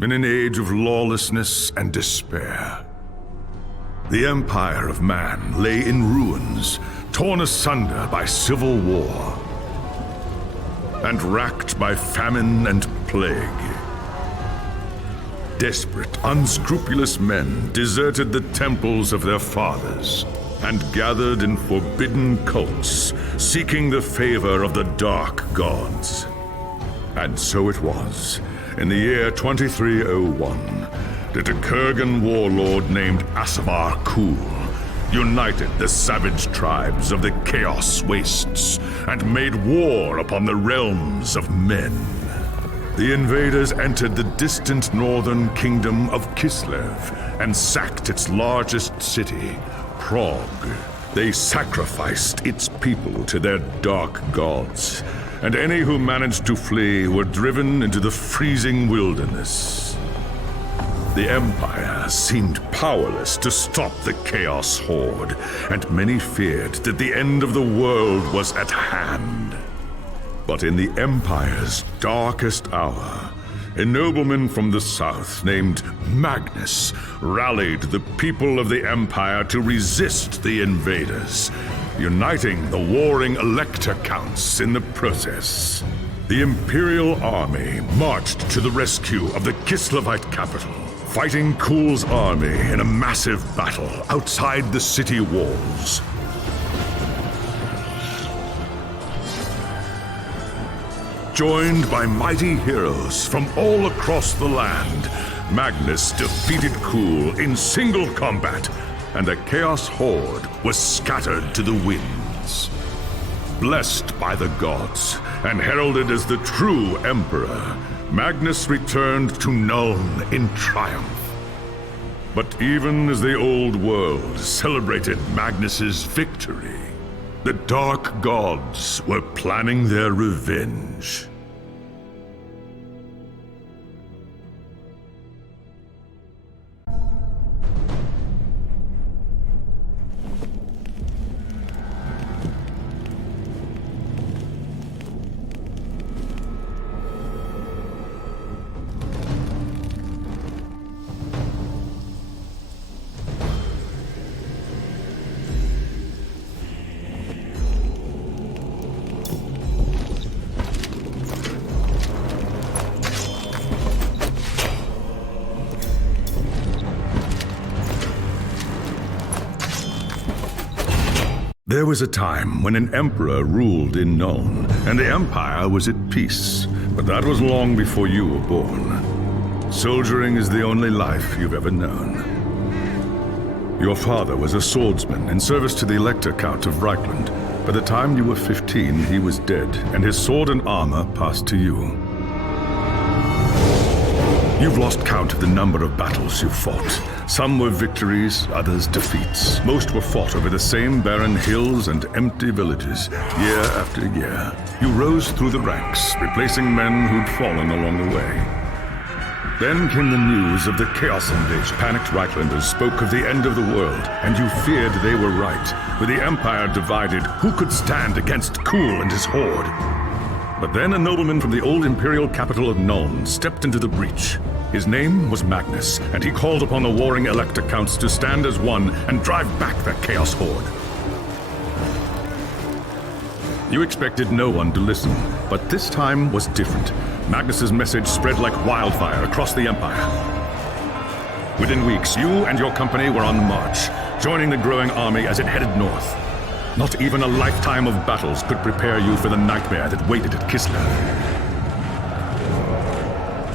in an age of lawlessness and despair. The empire of man lay in ruins, torn asunder by civil war, and racked by famine and plague. Desperate, unscrupulous men deserted the temples of their fathers and gathered in forbidden cults, seeking the favor of the dark gods. And so it was, in the year 2301, that a Kurgan warlord named Asavar Kul united the savage tribes of the Chaos Wastes and made war upon the realms of men. The invaders entered the distant northern kingdom of Kislev and sacked its largest city, Prague. They sacrificed its people to their dark gods, and any who managed to flee were driven into the freezing wilderness. The Empire seemed powerless to stop the Chaos Horde, and many feared that the end of the world was at hand. But in the Empire's darkest hour, a nobleman from the south named Magnus rallied the people of the Empire to resist the invaders, uniting the warring Elector Counts in the process. The Imperial army marched to the rescue of the Kislevite capital, fighting Kul's army in a massive battle outside the city walls. Joined by mighty heroes from all across the land, Magnus defeated Kul in single combat, and the Chaos Horde was scattered to the winds. Blessed by the gods and heralded as the true Emperor, Magnus returned to Nuln in triumph. But even as the old world celebrated Magnus's victory, the Dark Gods were planning their revenge. There was a time when an emperor ruled in Nuln, and the Empire was at peace. But that was long before you were born. Soldiering is the only life you've ever known. Your father was a swordsman in service to the Elector Count of Reichland. By the time you were 15, he was dead, and his sword and armor passed to you. You've lost count of the number of battles you've fought. Some were victories, others defeats. Most were fought over the same barren hills and empty villages, year after year. You rose through the ranks, replacing men who'd fallen along the way. Then came the news of the Chaos Invasion. Panicked Reichlanders spoke of the end of the world, and you feared they were right. With the Empire divided, who could stand against Kul and his horde? But then a nobleman from the old imperial capital of Nuln stepped into the breach. His name was Magnus, and he called upon the warring Elector Counts to stand as one and drive back the Chaos Horde. You expected no one to listen, but this time was different. Magnus's message spread like wildfire across the Empire. Within weeks, you and your company were on the march, joining the growing army as it headed north. Not even a lifetime of battles could prepare you for the nightmare that waited at Kislev.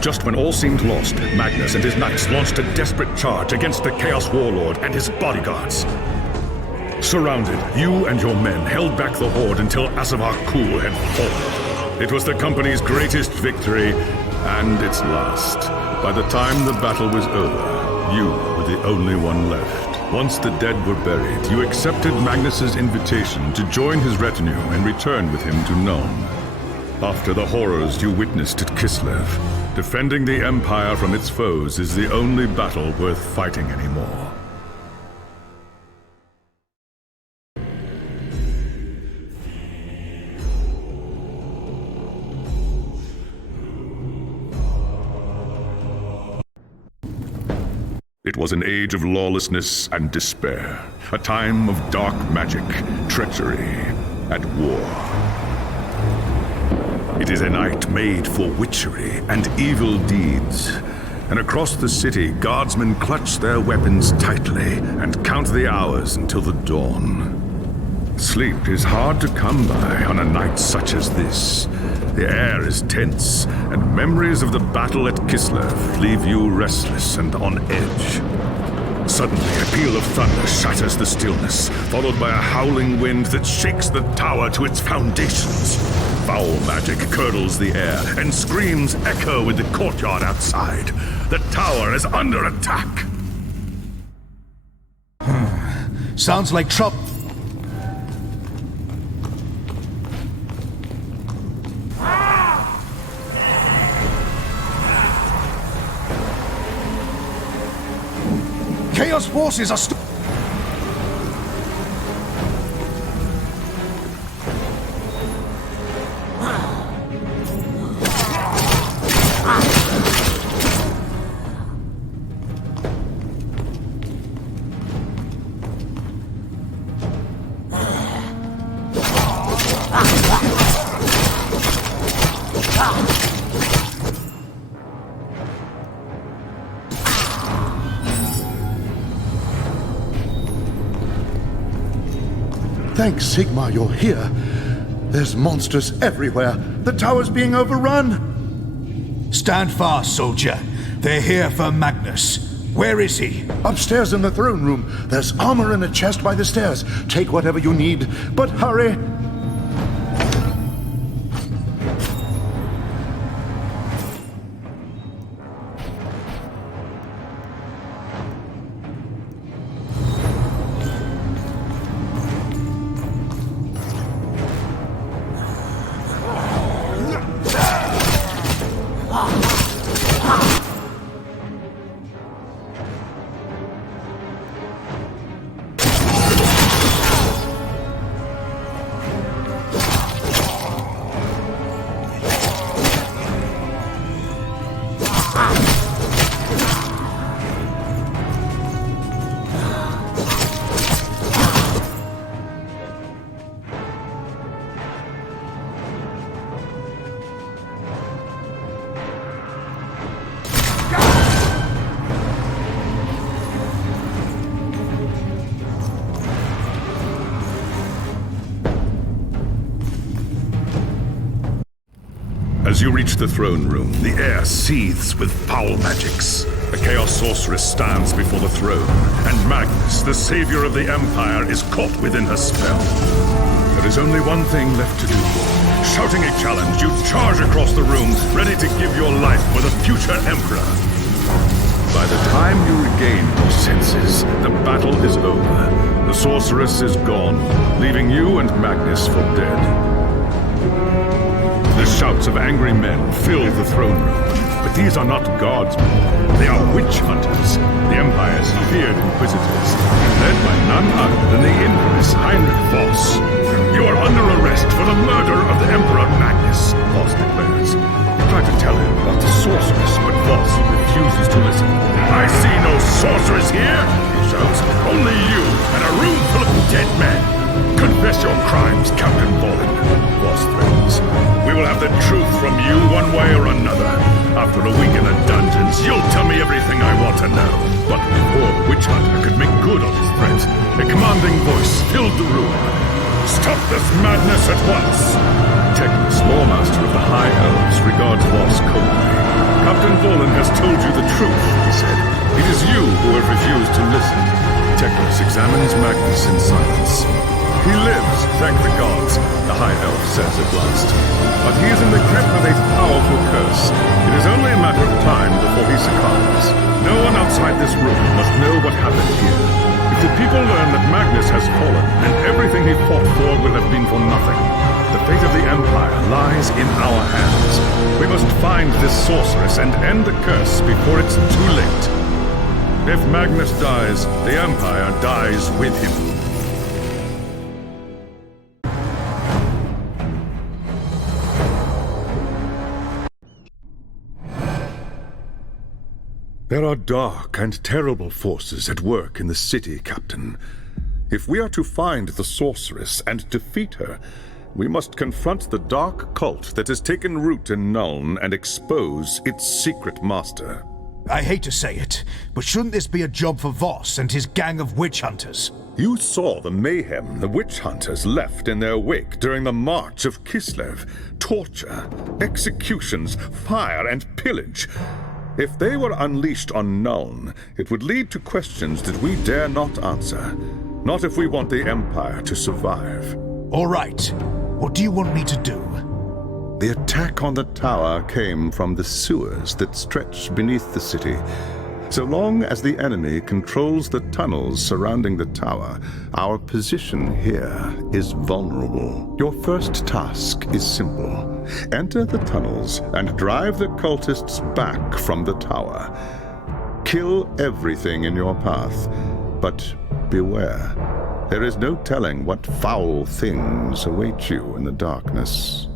Just when all seemed lost, Magnus and his knights launched a desperate charge against the Chaos Warlord and his bodyguards. Surrounded, you and your men held back the Horde until Asavar Kul had fallen. It was the company's greatest victory, and its last. By the time the battle was over, you were the only one left. Once the dead were buried, you accepted Magnus's invitation to join his retinue and return with him to Nuln. After the horrors you witnessed at Kislev, defending the Empire from its foes is the only battle worth fighting anymore. It was an age of lawlessness and despair, a time of dark magic, treachery, and war. It is a night made for witchery and evil deeds, and across the city, guardsmen clutch their weapons tightly and count the hours until the dawn. Sleep is hard to come by on a night such as this. The air is tense, and memories of the battle at Kislev leave you restless and on edge. Suddenly, a peal of thunder shatters the stillness, followed by a howling wind that shakes the tower to its foundations. Foul magic curdles the air, and screams echo in the courtyard outside. The tower is under attack. Sounds like trouble. Chaos forces are Thanks, Sigmar, you're here. There's monsters everywhere. The tower's being overrun. Stand fast, soldier. They're here for Magnus. Where is he? Upstairs in the throne room. There's armor in a chest by the stairs. Take whatever you need, but hurry. As you reach the throne room, the air seethes with foul magics. A Chaos Sorceress stands before the throne, and Magnus, the savior of the Empire, is caught within her spell. There is only one thing left to do. Shouting a challenge, you charge across the room, ready to give your life for the future Emperor. By the time you regain your senses, the battle is over. The Sorceress is gone, leaving you and Magnus for dead. The shouts of angry men fill the throne room, but these are not guardsmen. They are witch hunters, the Empire's feared inquisitors, led by none other than the infamous Heinrich Voss. You are under arrest for the murder of the Emperor Magnus, Voss declares. You try to tell him about the sorceress, but Voss refuses to listen. I see no sorceress here, he shouts. Only you and a room full of dead men. Confess your crimes, Captain Volin, Voss threatens. We will have the truth from you one way or another. After a week in the dungeons, you'll tell me everything I want to know. But before the witch hunter could make good on his threat, a commanding voice filled the room. Stop this madness at once! Teclis, Lawmaster of the High Elves, regards Voss coldly. Captain Volin has told you the truth, he said. It is you who have refused to listen. Teclis examines Magnus in silence. He lives, thank the gods, the High Elf says at last. But he is in the grip of a powerful curse. It is only a matter of time before he succumbs. No one outside this room must know what happened here. If the people learn that Magnus has fallen, then everything he fought for will have been for nothing. The fate of the Empire lies in our hands. We must find this sorceress and end the curse before it's too late. If Magnus dies, the Empire dies with him. There are dark and terrible forces at work in the city, Captain. If we are to find the sorceress and defeat her, we must confront the dark cult that has taken root in Nuln and expose its secret master. I hate to say it, but shouldn't this be a job for Voss and his gang of witch hunters? You saw the mayhem the witch hunters left in their wake during the March of Kislev. Torture, executions, fire, and pillage. If they were unleashed on Nuln, it would lead to questions that we dare not answer. Not if we want the Empire to survive. All right. What do you want me to do? The attack on the tower came from the sewers that stretch beneath the city. So long as the enemy controls the tunnels surrounding the tower, our position here is vulnerable. Your first task is simple. Enter the tunnels and drive the cultists back from the tower. Kill everything in your path, but beware. There is no telling what foul things await you in the darkness.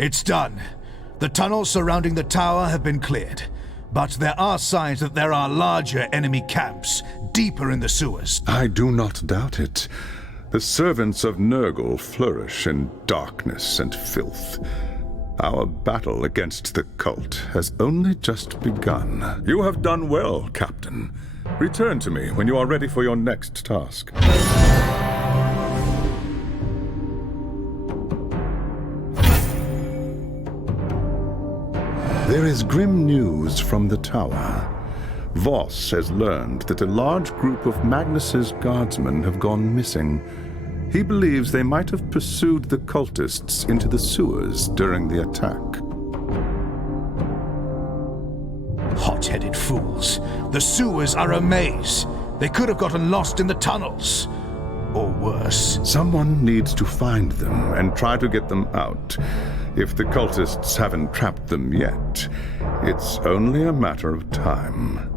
It's done. The tunnels surrounding the tower have been cleared. But there are signs that there are larger enemy camps deeper in the sewers. I do not doubt it. The servants of Nurgle flourish in darkness and filth. Our battle against the cult has only just begun. You have done well, Captain. Return to me when you are ready for your next task. There is grim news from the tower. Voss has learned that a large group of Magnus's guardsmen have gone missing. He believes they might have pursued the cultists into the sewers during the attack. Hot-headed fools. The sewers are a maze. They could have gotten lost in the tunnels. Or worse. Someone needs to find them and try to get them out. If the cultists haven't trapped them yet, it's only a matter of time.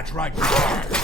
that right now.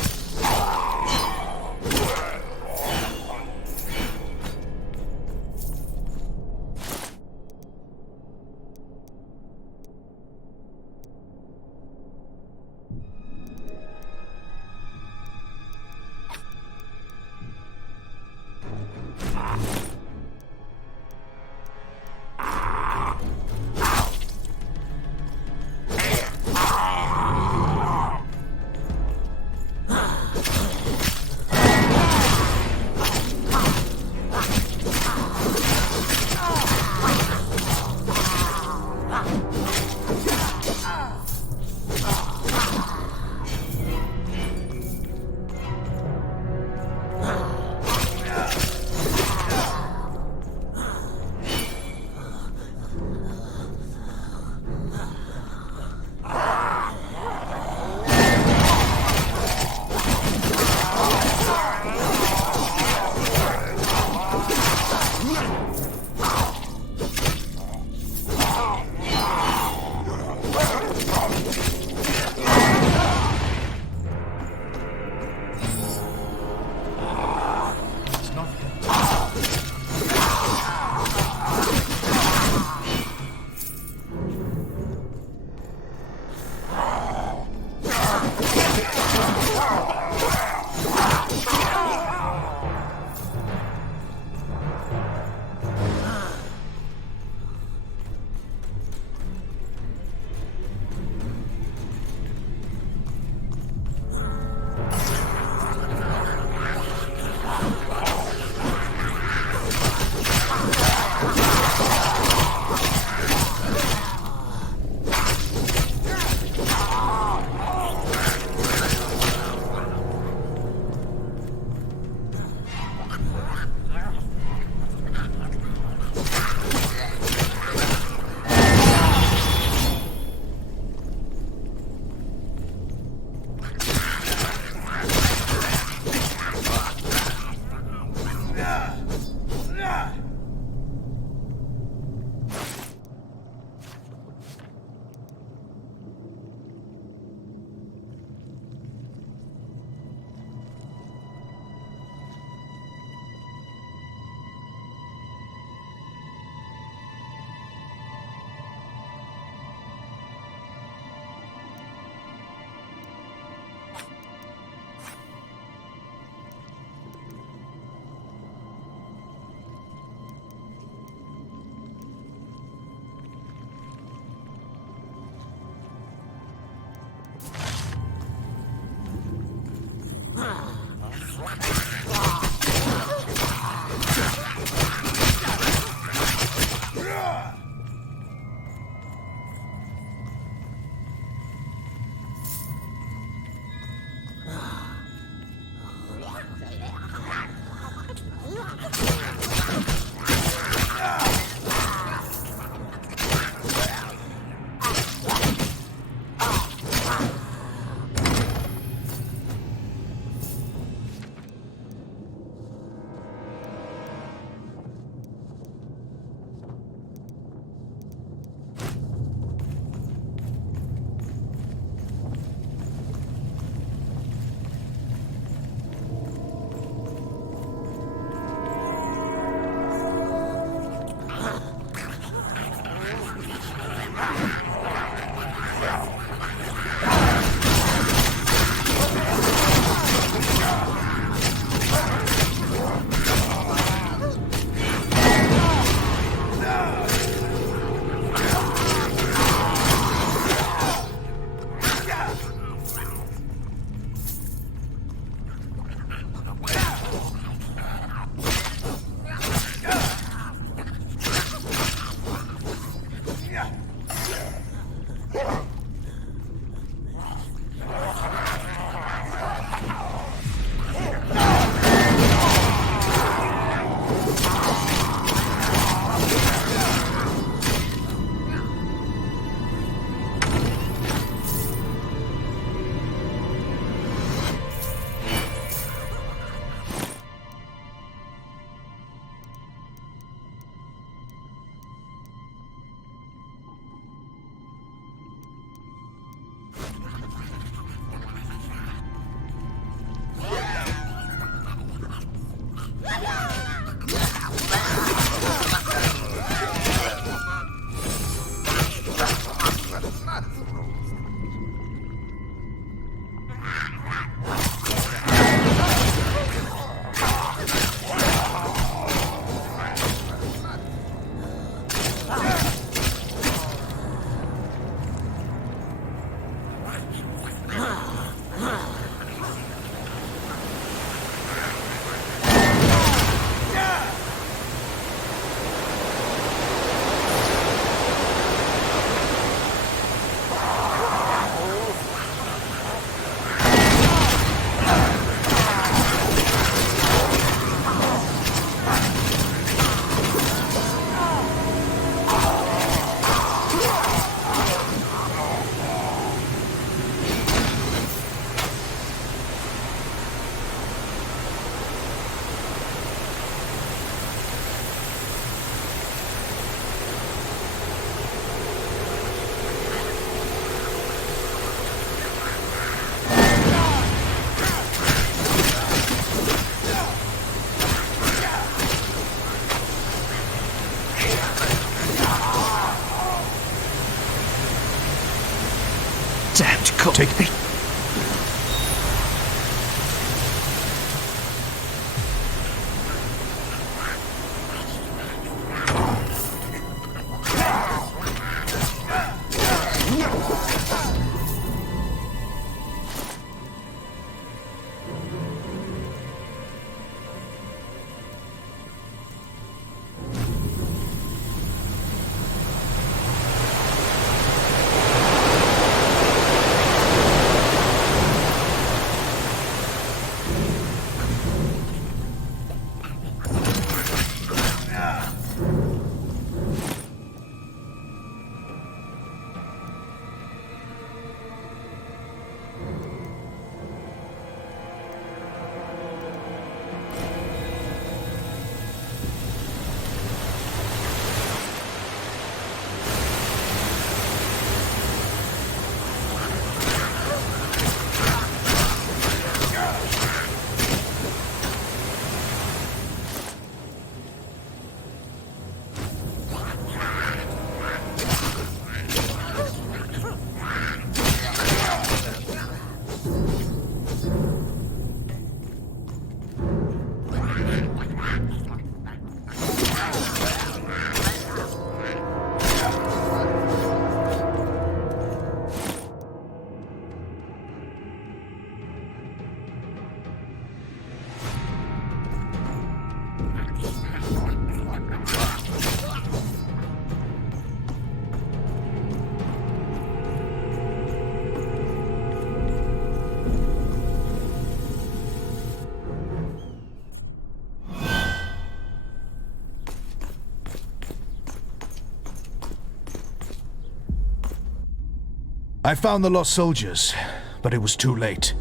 I found the lost soldiers, but it was too late.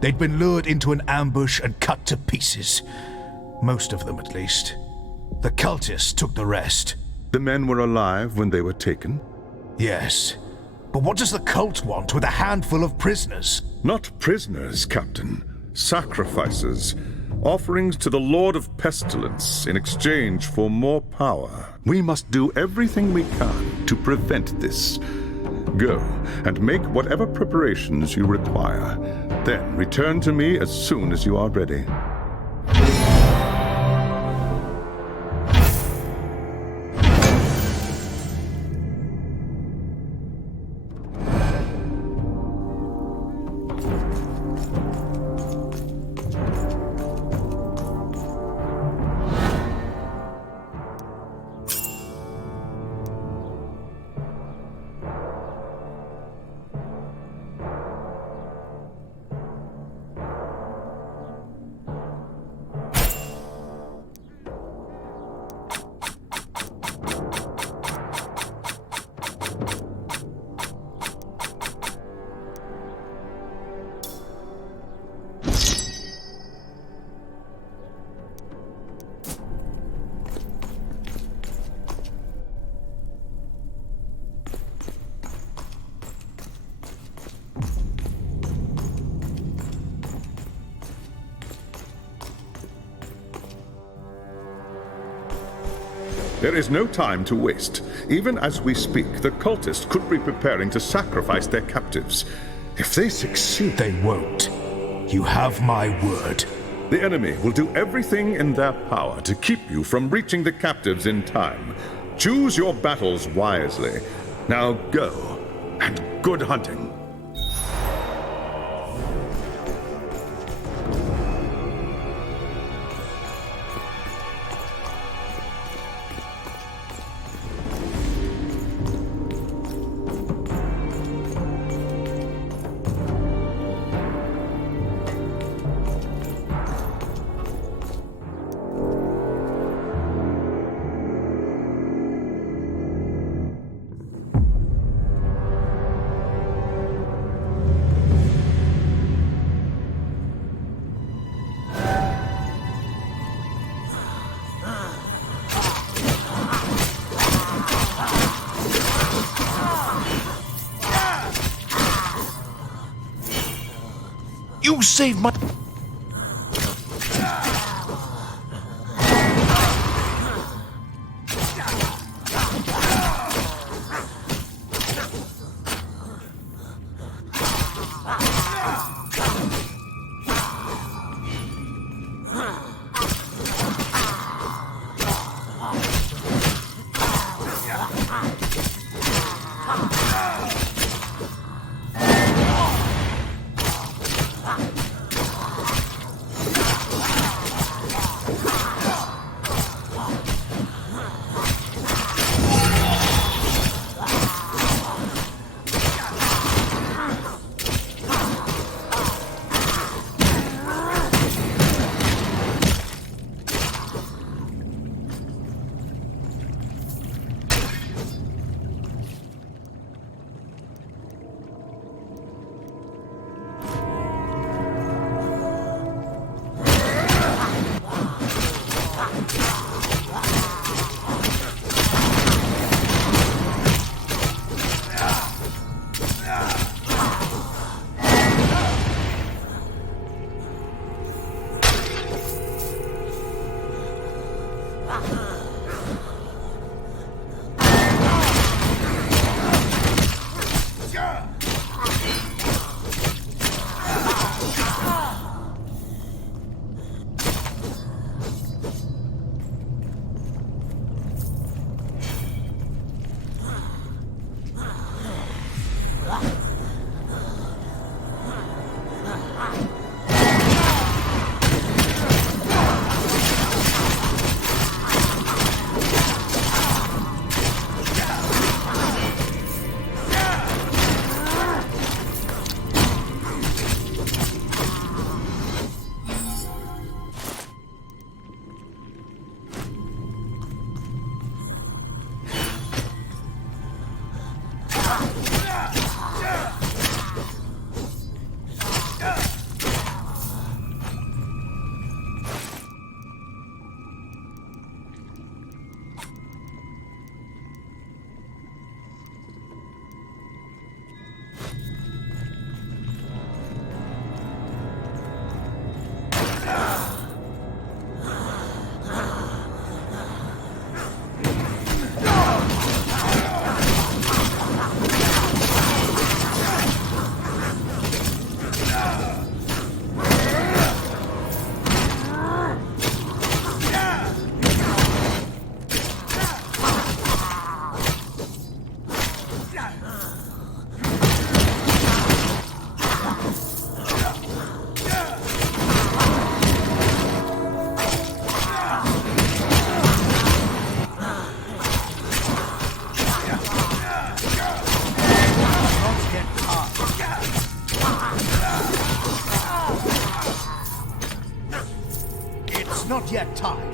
They'd been lured into an ambush and cut to pieces. Most of them, at least. The cultists took the rest. The men were alive when they were taken? Yes. But what does the cult want with a handful of prisoners? Not prisoners, Captain. Sacrifices. Offerings to the Lord of Pestilence in exchange for more power. We must do everything we can to prevent this. Go and make whatever preparations you require. Then return to me as soon as you are ready. There is no time to waste. Even as we speak, the cultists could be preparing to sacrifice their captives. If they succeed... They won't. You have my word. The enemy will do everything in their power to keep you from reaching the captives in time. Choose your battles wisely. Now go, and good hunting. You saved my... not yet time.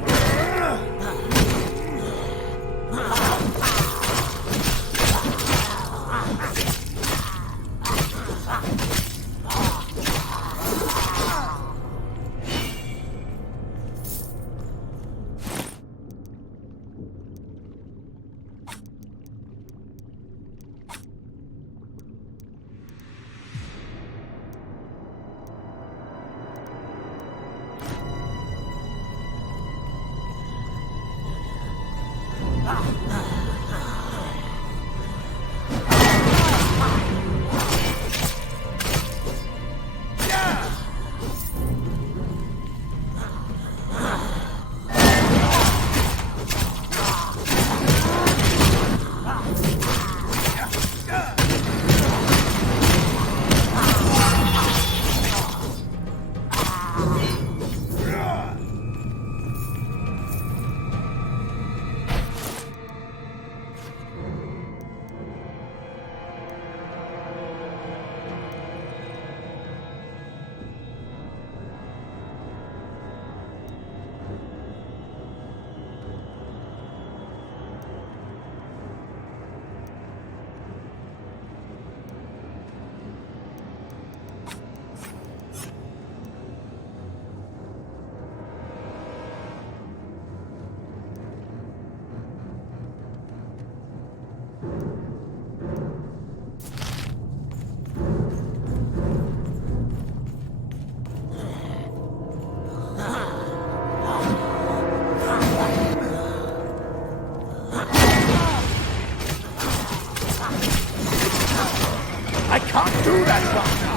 I can't do that right now.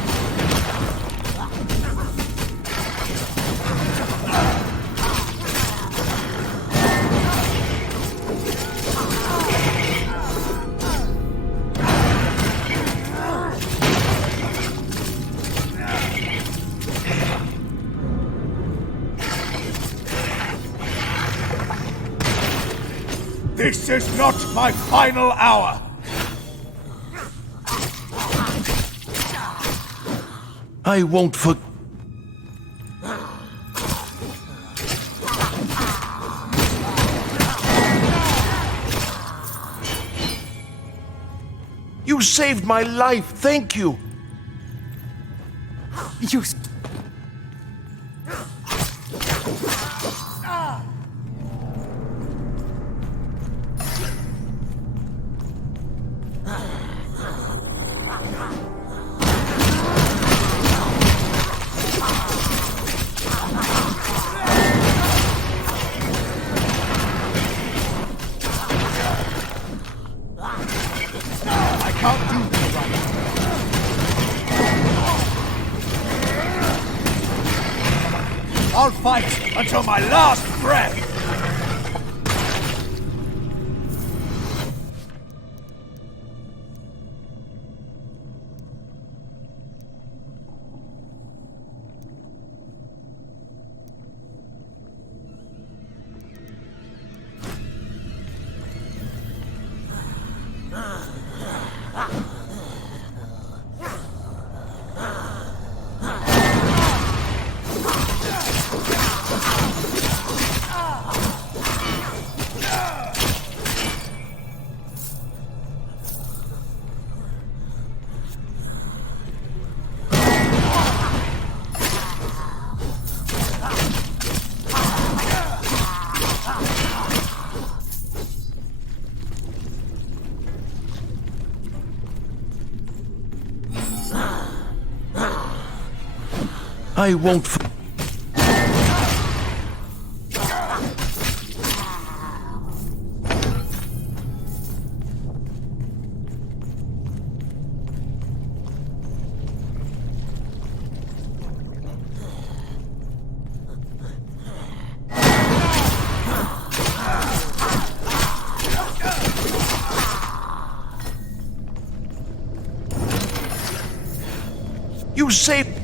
This is not my final hour. I won't for... You saved my life, thank you! You... I can't do this right now. I'll fight until my last breath! I won't for... You saved...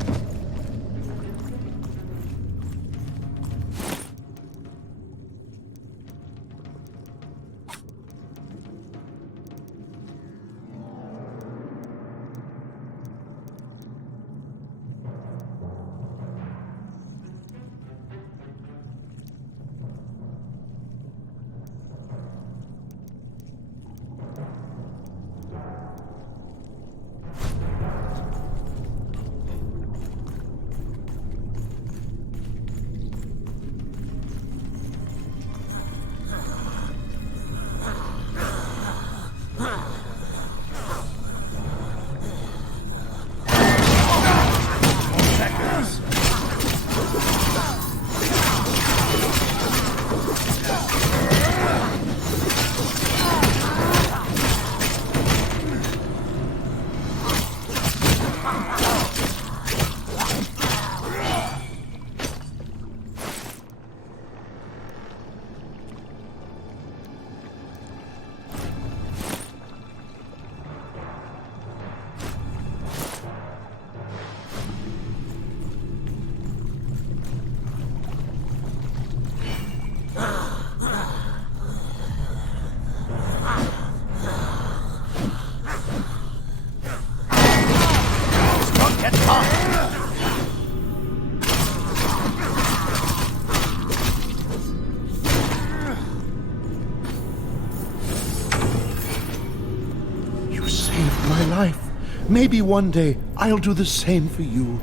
Maybe one day I'll do the same for you.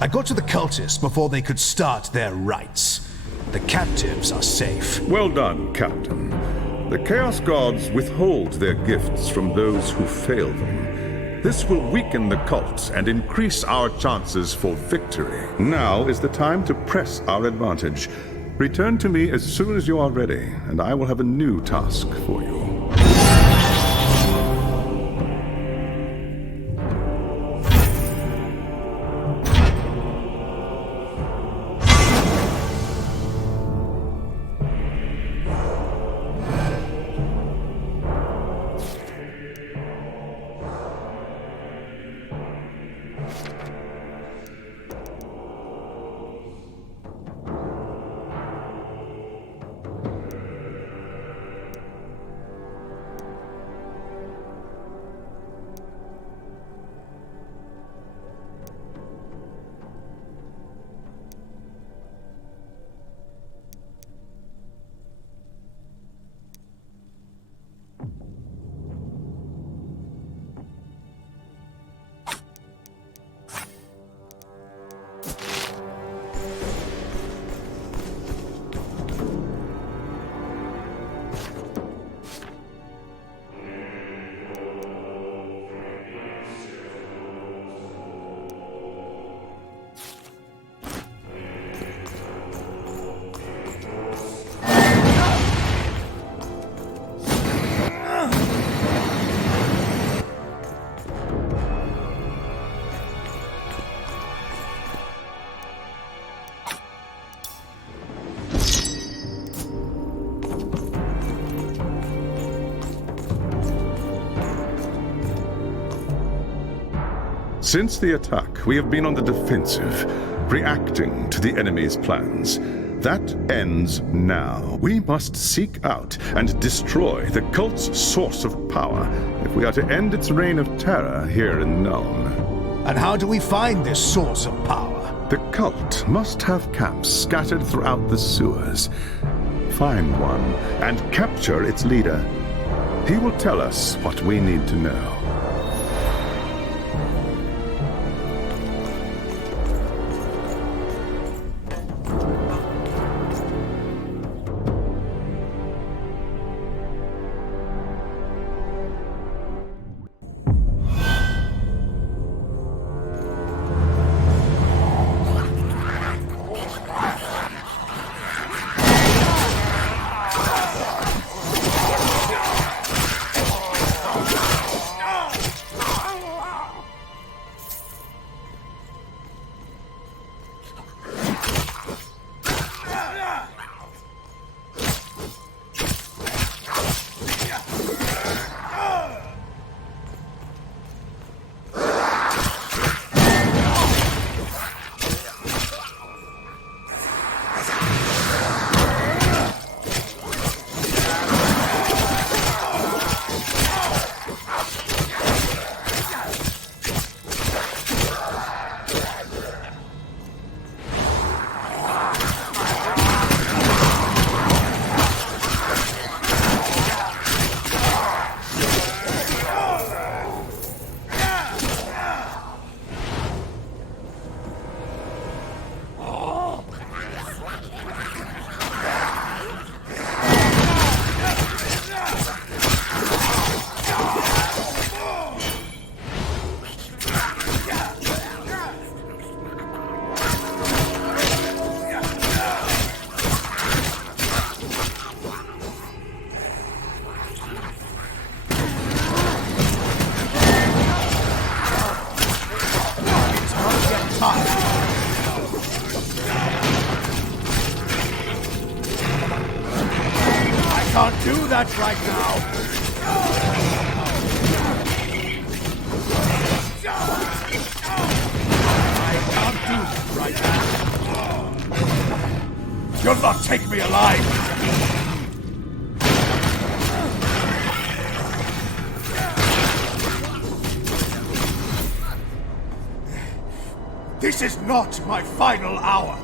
I got to the cultists before they could start their rites. The captives are safe. Well done, Captain. The Chaos Gods withhold their gifts from those who fail them. This will weaken the cults and increase our chances for victory. Now is the time to press our advantage. Return to me as soon as you are ready, and I will have a new task for you. Since the attack, we have been on the defensive, reacting to the enemy's plans. That ends now. We must seek out and destroy the cult's source of power if we are to end its reign of terror here in Nuln. And how do we find this source of power? The cult must have camps scattered throughout the sewers. Find one and capture its leader. He will tell us what we need to know. that right now! I can't do that right now! You'll not take me alive! This is not my final hour!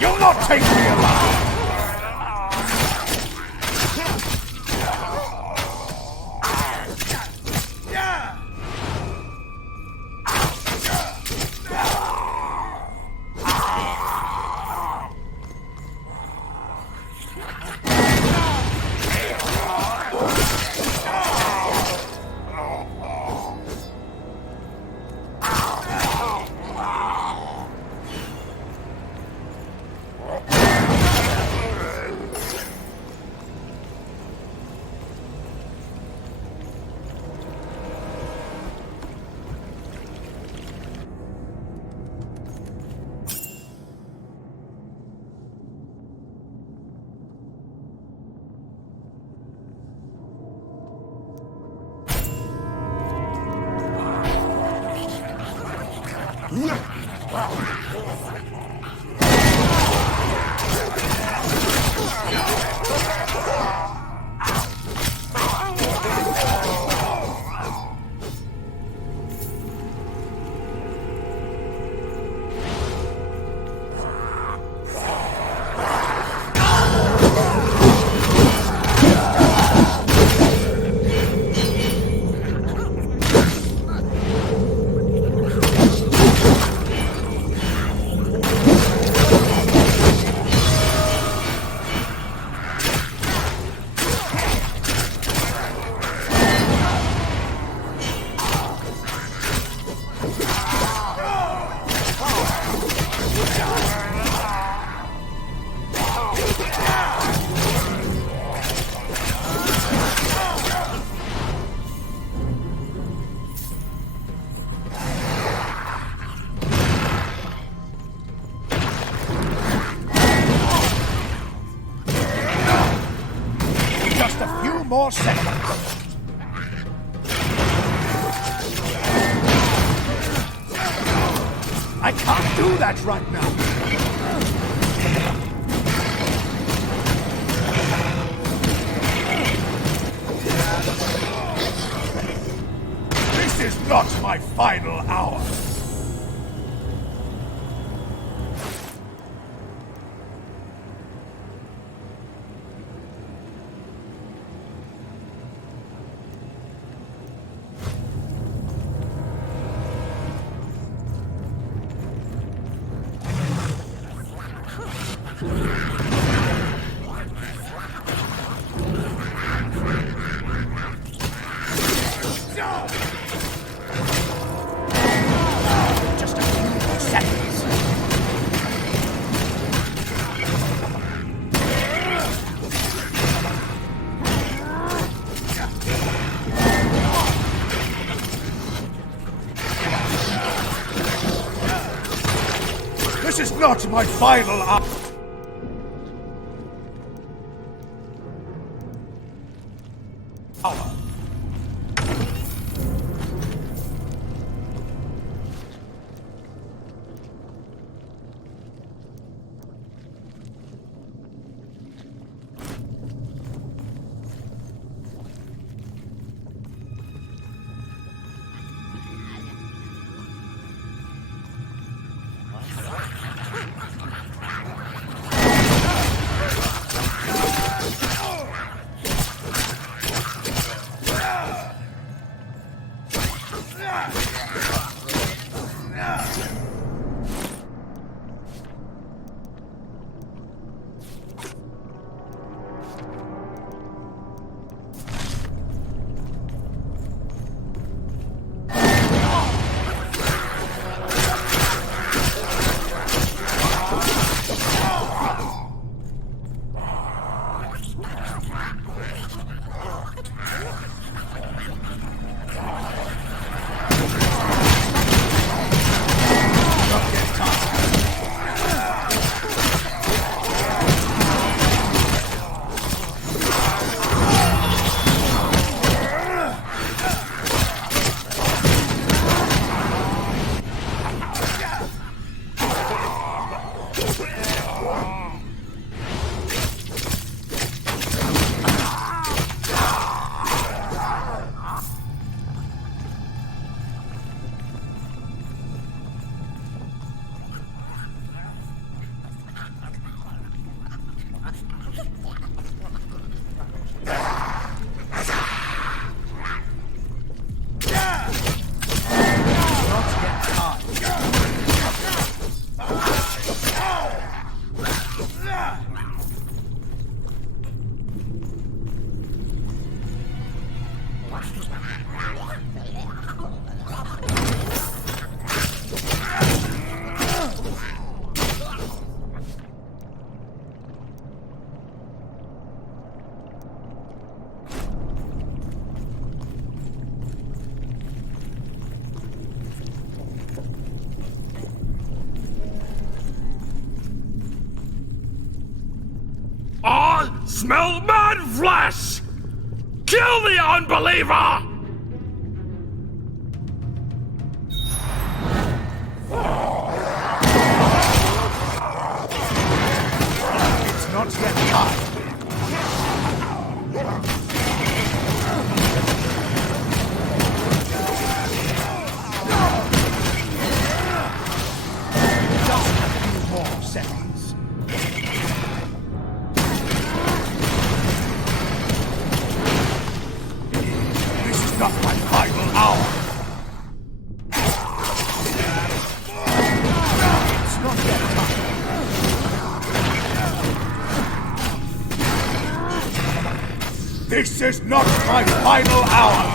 You'll not take me alive! More seconds. I can't do that right now. This is not my final hour. Just a few more seconds. This is not my final hour. Smell man flesh! Kill the unbeliever! It's not yet time. Just a few more seconds. Not my final hour! It's not yet time. This is not my final hour!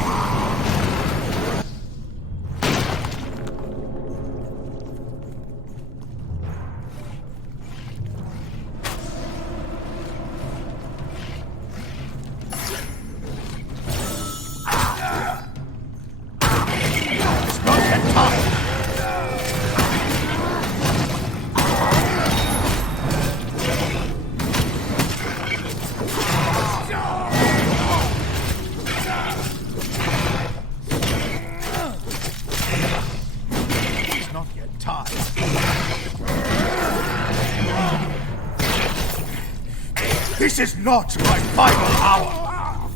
This is not my final hour!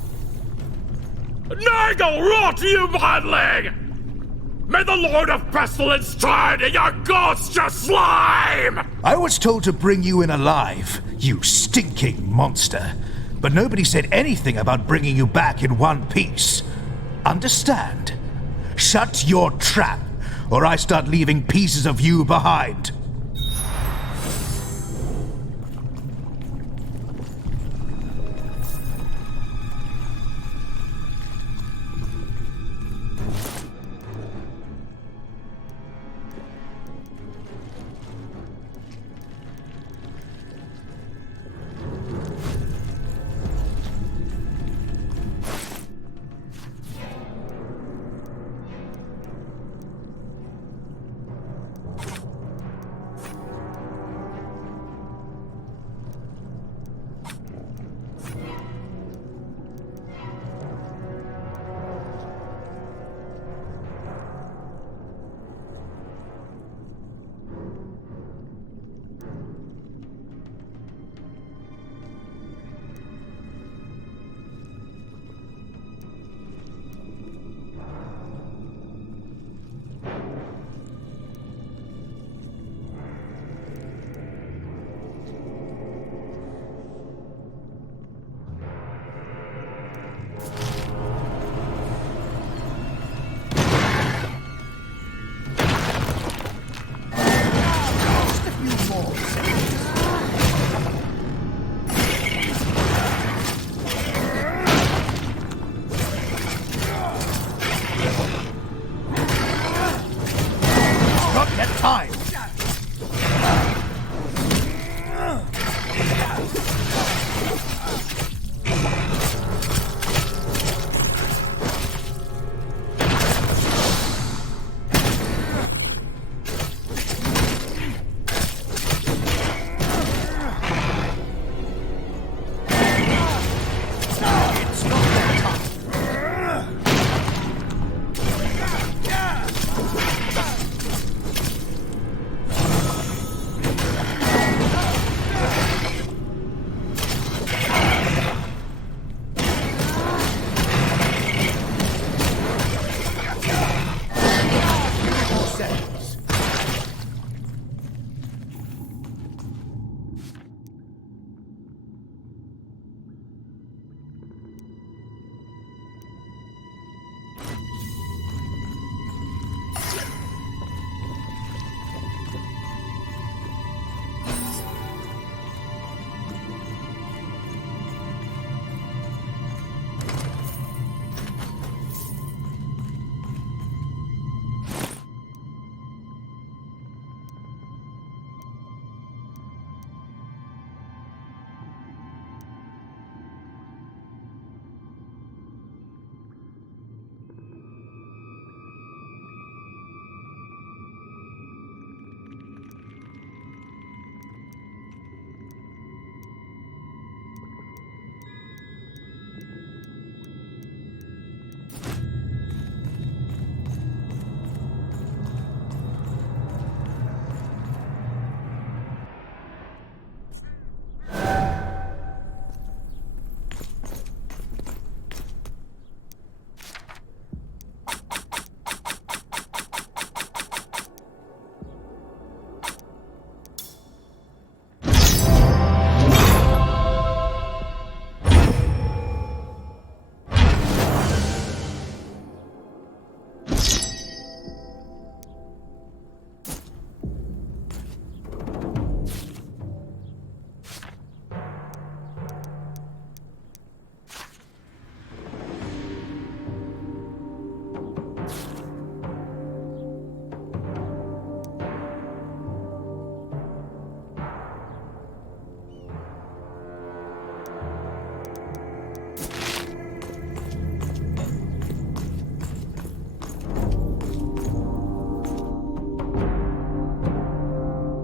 Nigel rot, you madling! May the Lord of Pestilence turn in your ghost-your slime! I was told to bring you in alive, you stinking monster. But nobody said anything about bringing you back in one piece. Understand? Shut your trap, or I start leaving pieces of you behind.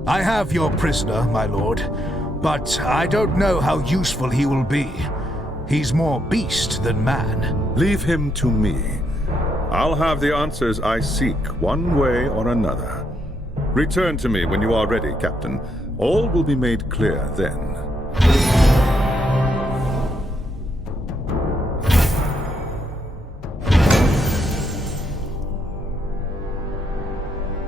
I have your prisoner, my lord, but I don't know how useful he will be. He's more beast than man. Leave him to me. I'll have the answers I seek, one way or another. Return to me when you are ready, Captain. All will be made clear then.